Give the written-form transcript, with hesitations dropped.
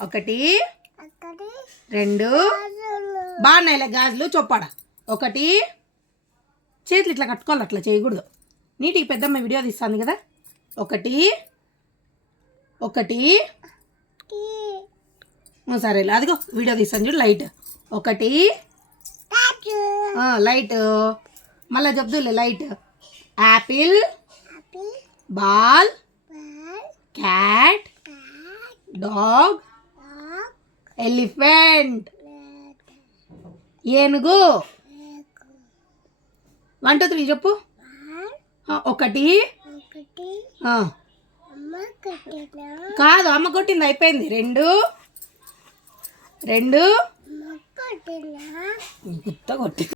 ఒకటి రెండు బాగున్నాయిలే గాజులు చొప్పాడ ఒకటి చేతులు ఇట్లా కట్టుకోవాలి అట్లా చేయకూడదు నీటికి పెద్దమ్మ వీడియో తీస్తుంది కదా ఒకటి ఒకటి సరేలే అదిగో వీడియో తీస్తాను చూడు లైట్ ఒకటి లైట్ మళ్ళీ చెప్దులే light Apple ball cat dog elephant ఏనుగు 1 2 3 చెప్పు ఒకటి కాదు అమ్మ కొట్టింది అయిపోయింది రెండు గుత్త కొట్టి